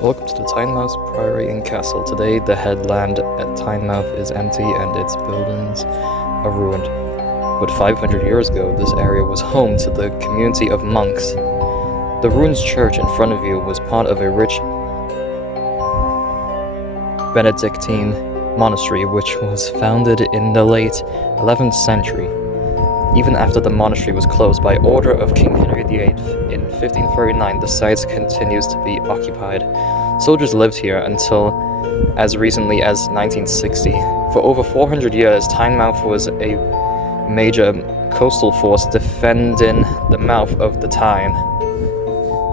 Welcome to the Tynemouth Priory and Castle. Today, the headland at Tynemouth is empty and its buildings are ruined. But 500 years ago, this area was home to the community of monks. The ruined church in front of you was part of a rich Benedictine monastery which was founded in the late 11th century. Even after the monastery was closed by order of King Henry VIII in 1539, the site continues to be occupied. Soldiers lived here until as recently as 1960. For over 400 years, Tynemouth was a major coastal force defending the mouth of the Tyne.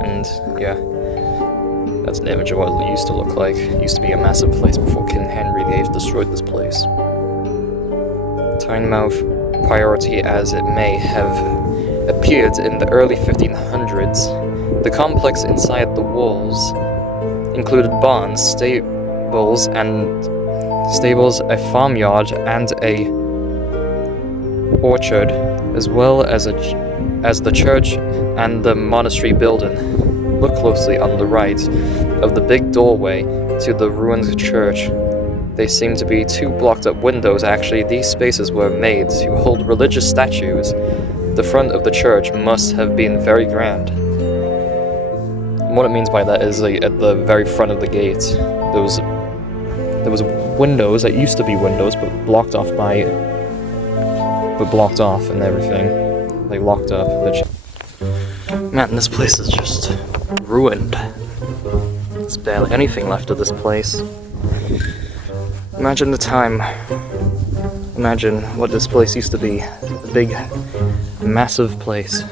And yeah, that's an image of what it used to look like. It used to be a massive place before King Henry VIII destroyed this place. Tynemouth, priority as it may have appeared in the early 1500s, the complex inside the walls included barns, stables, a farmyard, and a orchard, as well as the church and the monastery building. Look closely on the right of the big doorway to the ruined church. They seem to be two blocked up windows. Actually, these spaces were made to hold religious statues. The front of the church must have been very grand. And what it means by that is at the very front of the gate, there was windows that used to be windows, but blocked off and everything. They locked up. Man, this place is just ruined. There's barely anything left of this place. Imagine the time. Imagine what this place used to be. A big, massive place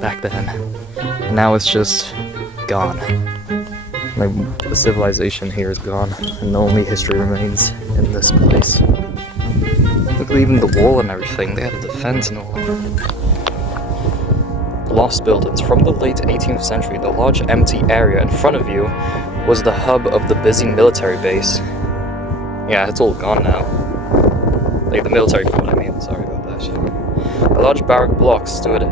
back then. And now it's just gone. Like, the civilization here is gone, and only history remains in this place. Look at even the wall and everything. They had a defense and all. Lost buildings. From the late 18th century, the large empty area in front of you was the hub of the busy military base. Yeah, it's all gone now. Like the military fort, I mean, sorry about that. A large barrack block stood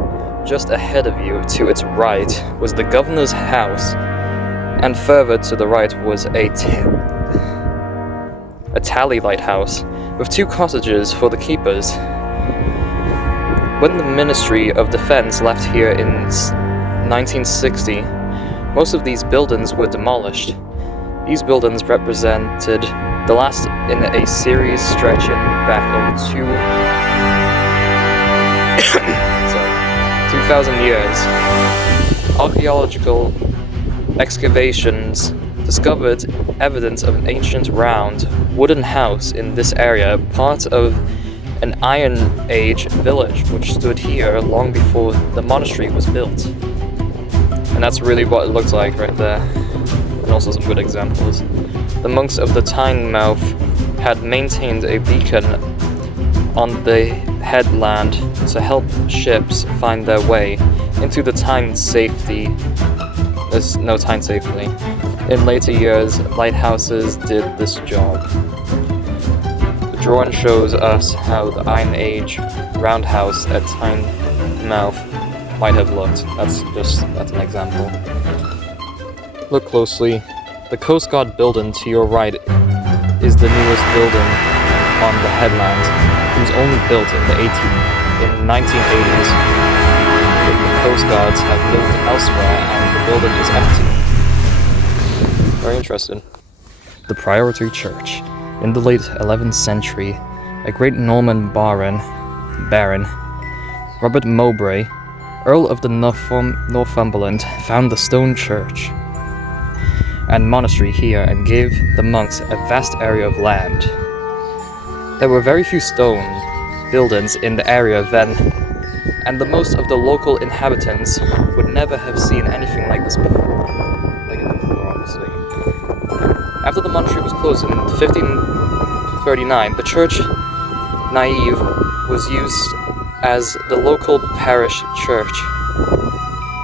just ahead of you. To its right was the governor's house, and further to the right was a tally lighthouse with two cottages for the keepers. When the Ministry of Defense left here in 1960, most of these buildings were demolished. These buildings represented the last in a series stretching back over 2,000 years. Archaeological excavations discovered evidence of an ancient round wooden house in this area, part of an Iron Age village which stood here long before the monastery was built. And that's really what it looks like right there. And also some good examples. The monks of the Tynemouth had maintained a beacon on the headland to help ships find their way into the Tyne safely. There's no Tyne safely. In later years, lighthouses did this job. The drawing shows us how the Iron Age roundhouse at Tynemouth might have looked. That's an example. Look closely. The Coast Guard building to your right is the newest building on the headland. It was only built in the 1980s. But the Coast Guards have built elsewhere and the building is empty. Very interesting. The Priory Church. In the late 11th century, a great Norman Baron, Robert Mowbray, Earl of the Northumberland, found the stone church and monastery here and gave the monks a vast area of land. There were very few stone buildings in the area then, and the most of the local inhabitants would never have seen anything like this before. Obviously. After the monastery was closed in 1539, the church nave was used as the local parish church.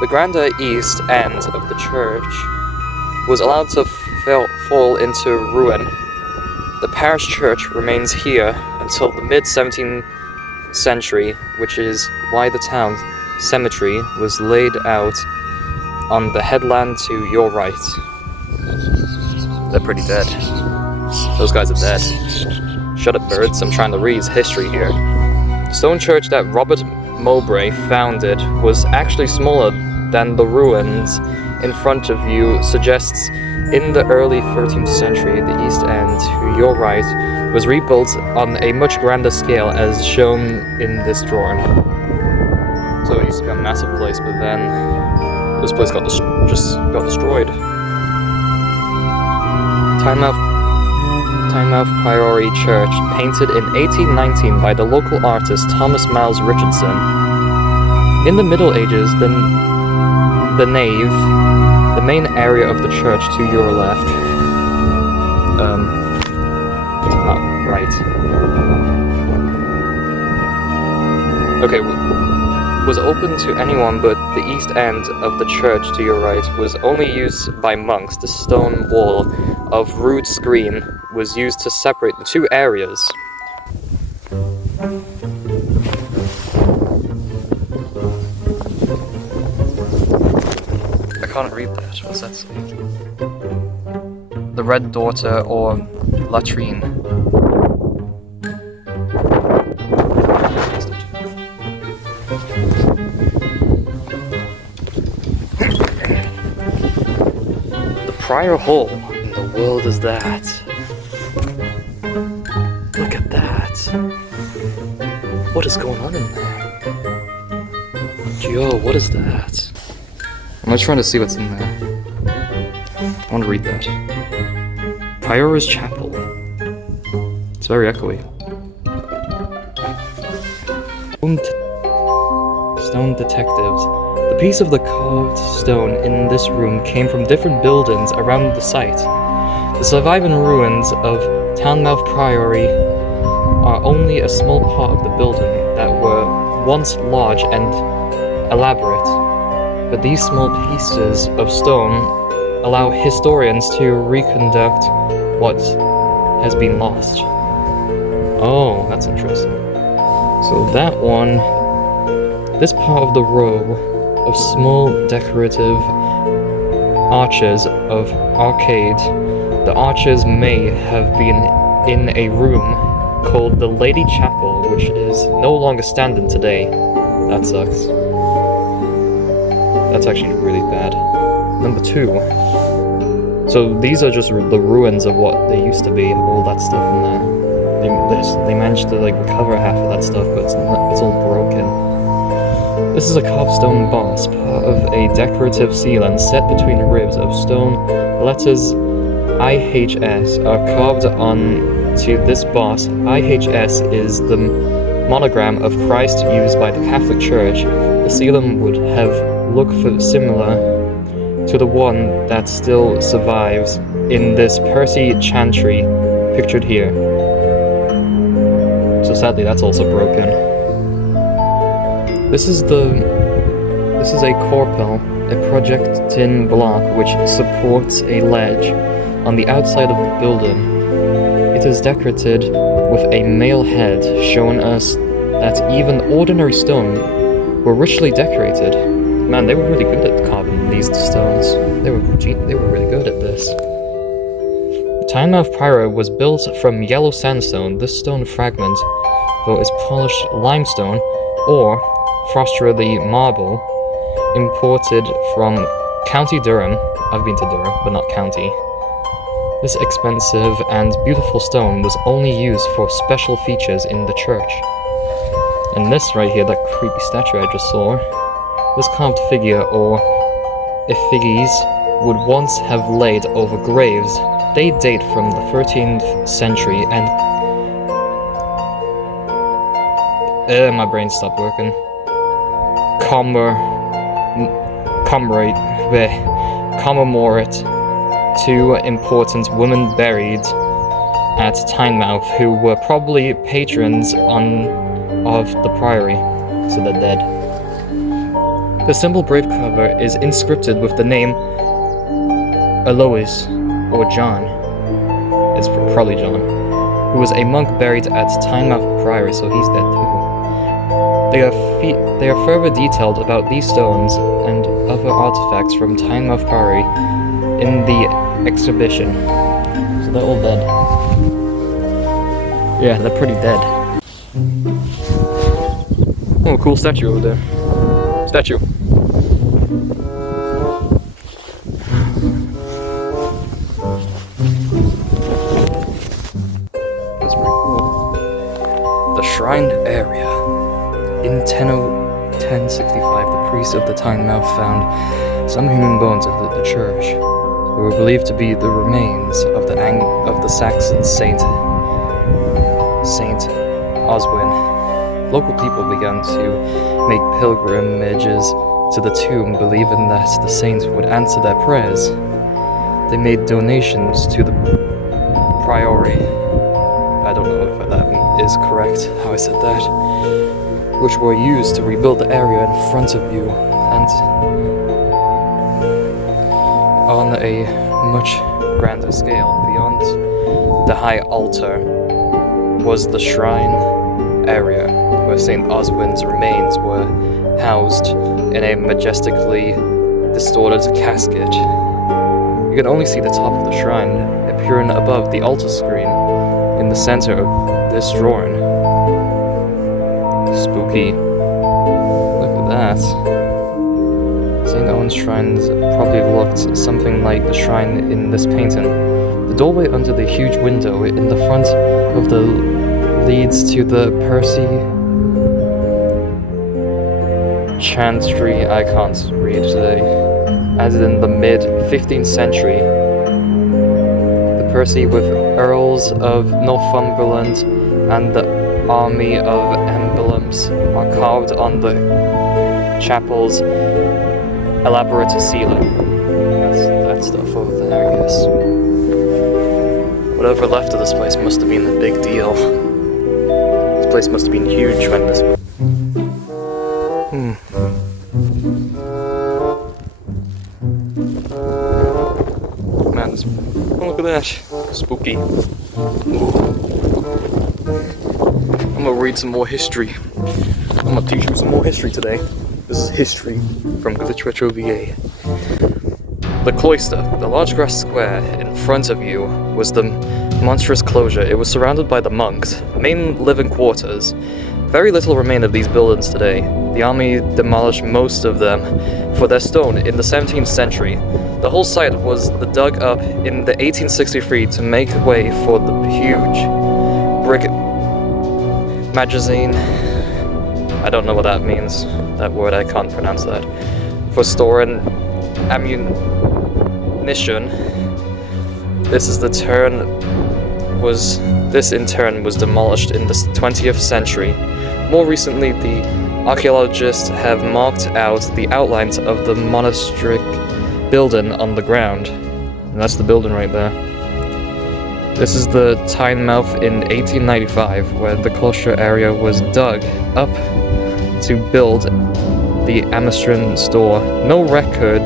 The grander east end of the church was allowed to fall into ruin. The parish church remains here until the mid-17th century, which is why the town cemetery was laid out on the headland to your right. They're pretty dead. Those guys are dead. Shut up, birds. I'm trying to read his history here. The stone church that Robert Mowbray founded was actually smaller than the ruins in front of you suggests. In the early 13th century, the East End, to your right, was rebuilt on a much grander scale as shown in this drawing. So it used to be a massive place, but then this place just got destroyed. Tynemouth Priory Church, painted in 1819 by the local artist Thomas Miles Richardson. In the Middle Ages, the nave, the main area of the church to your left, not right. Okay, was open to anyone, but the east end of the church to your right was only used by monks. The stone wall of rood screen was used to separate the two areas. I can't read that. What's that say? The Red Daughter or Latrine. The Prior Hall. In the world is that? Look at that. What is going on in there? Yo, what is that? I'm just trying to see what's in there. I want to read that. Prior's Chapel. It's very echoey. Stone detectives. The piece of the carved stone in this room came from different buildings around the site. The surviving ruins of Tynemouth Priory are only a small part of the building that were once large and elaborate. But these small pieces of stone allow historians to reconstruct what has been lost. Oh, that's interesting. So that one, this part of the row of small decorative arches of arcade, the arches may have been in a room called the Lady Chapel, which is no longer standing today. That sucks. That's actually really bad. Number 2. So these are just the ruins of what they used to be, all that stuff in there. They managed to like recover half of that stuff, but it's all broken. This is a carved stone boss, part of a decorative ceiling set between ribs of stone. Letters IHS are carved onto this boss. IHS is the monogram of Christ used by the Catholic Church. The ceiling would have looked similar to the one that still survives in this Percy chantry pictured here. So sadly, that's also broken. This is a corpel, a projecting block which supports a ledge on the outside of the building. It is decorated with a male head, showing us that even ordinary stone were richly decorated. Man, they were really good at carving these stones. They were really good at this. Tynemouth Priory was built from yellow sandstone. This stone fragment, though, is polished limestone or frosted marble, imported from County Durham. I've been to Durham, but not County. This expensive and beautiful stone was only used for special features in the church. And this right here, that creepy statue I just saw, this carved figure or effigies would once have laid over graves. They date from the 13th century and... my brain stopped working. Commemorate two important women buried at Tynemouth who were probably patrons of the priory, so they're dead. The simple grave cover is inscripted with the name Alois, or John, it's probably John, who was a monk buried at Tynemouth Priory, so he's dead too. They are further detailed about these stones and other artifacts from Tynemouth Priory in the exhibition. So they're all dead. Yeah, they're pretty dead. Oh, cool statue over there. Statue. That's pretty cool. The shrined area. In 1065, the priest of the Tynemouth found some human bones at the church, who were believed to be the remains of the Saxon Saint Oswin. Local people began to make pilgrimages to the tomb, believing that the saint would answer their prayers. They made donations to the priory. I don't know if that is correct, how I said that. Which were used to rebuild the area in front of you, and on a much grander scale, beyond the high altar, was the shrine area, where St. Oswin's remains were housed in a majestically distorted casket. You can only see the top of the shrine appearing above the altar screen in the center of this drawing. Spooky. Look at that. St. Owen's shrines probably looked something like the shrine in this painting. The doorway under the huge window in the front of the leads to the Percy chantry I can't read today. As in the mid-15th century, the Percy with Earls of Northumberland and the army of emblems are carved on the chapel's elaborate ceiling. That's that stuff over there, I guess. Whatever left of this place must have been a big deal. This place must have been huge when this... Man, this... Oh, look at that. Spooky. I'm gonna read some more history. I'm gonna teach you some more history today. This is history from Glitch Retro VA. The cloister, the large grass square in front of you, was the monstrous closure. It was surrounded by the monks' main living quarters. Very little remained of these buildings today. The army demolished most of them for their stone in the 17th century. The whole site was dug up in the 1863 to make way for the huge brick magazine. I don't know what that means. That word, I can't pronounce that. For storing ammunition. This in turn was demolished in the 20th century. More recently, the archaeologists have marked out the outlines of the monastic building on the ground. And that's the building right there. This is the Tynemouth in 1895, where the cloister area was dug up to build the Amistrin store. No record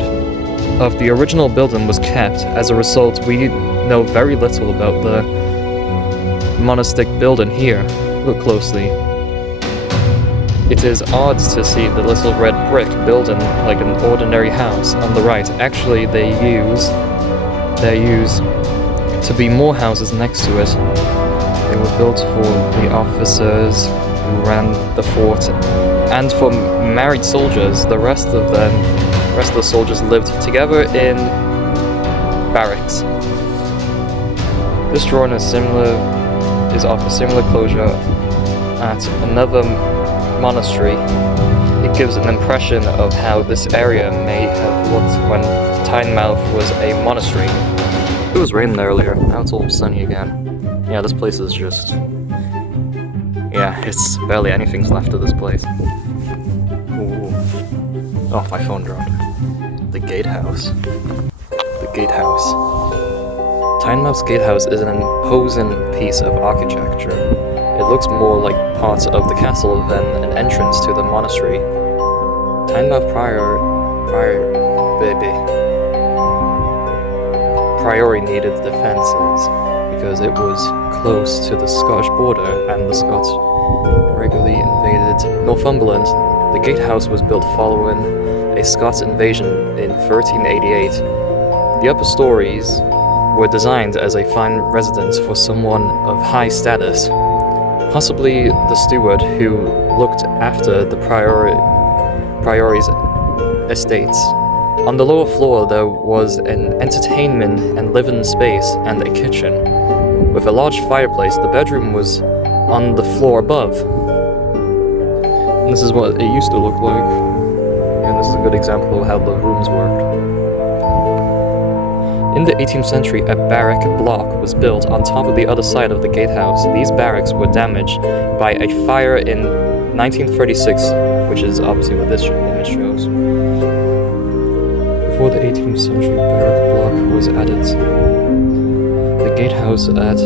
of the original building was kept. As a result, we know very little about the monastic building here. Look closely. It is odd to see the little red brick building like an ordinary house on the right. Actually, there used to be more houses next to it. They were built for the officers who ran the fort and for married soldiers. The rest of the soldiers lived together in barracks. This drawing is of a similar closure at another monastery. It gives an impression of how this area may have looked when Tynemouth was a monastery. It was raining earlier, now it's all sunny again. Yeah, this place is just... yeah, it's barely anything's left of this place. Ooh. Oh, my phone dropped. The gatehouse. The gatehouse. Tynemouth's gatehouse is an imposing piece of architecture. It looks more like part of the castle than an entrance to the monastery. Tynemouth Priory needed defences because it was close to the Scottish border and the Scots regularly invaded Northumberland. The gatehouse was built following a Scots invasion in 1388. The upper stories were designed as a fine residence for someone of high status, possibly the steward who looked after the Priory's estates. On the lower floor there was an entertainment and living space and a kitchen. With a large fireplace, the bedroom was on the floor above. And this is what it used to look like. And this is a good example of how the rooms worked. In the 18th century, a barrack block was built on top of the other side of the gatehouse. These barracks were damaged by a fire in 1936, which is obviously what this image shows. Before the 18th century, barrack block was added. The gatehouse at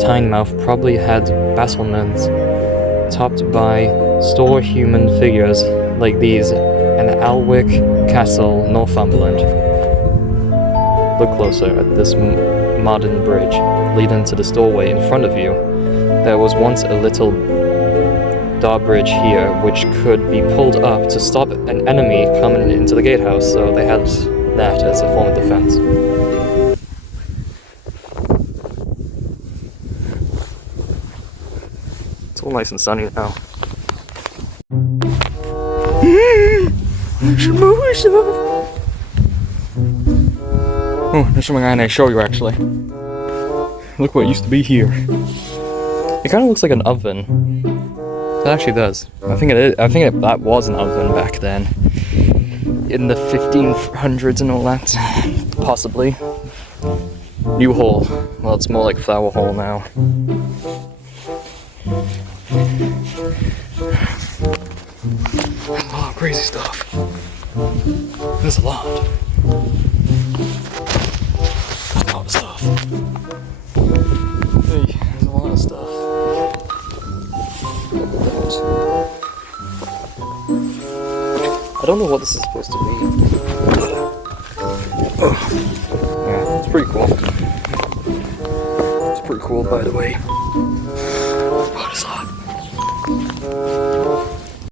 Tynemouth probably had battlements topped by store human figures like these in Alwick Castle, Northumberland. Look closer at this modern bridge leading to this doorway in front of you. There was once a little drawbridge here which could be pulled up to stop an enemy coming into the gatehouse, so they had that as a form of defense. It's all nice and sunny now. Oh, there's something I need to show you actually. Look what used to be here. It kind of looks like an oven. It actually does. I think it is. That was an oven back then. In the 1500s and all that. Possibly. New hall. Well, it's more like flower hall now. There's a lot of crazy stuff. There's a lot. Stuff. Hey, there's a lot of stuff. I don't know what this is supposed to be. Yeah, it's pretty cool. It's pretty cool, by the way.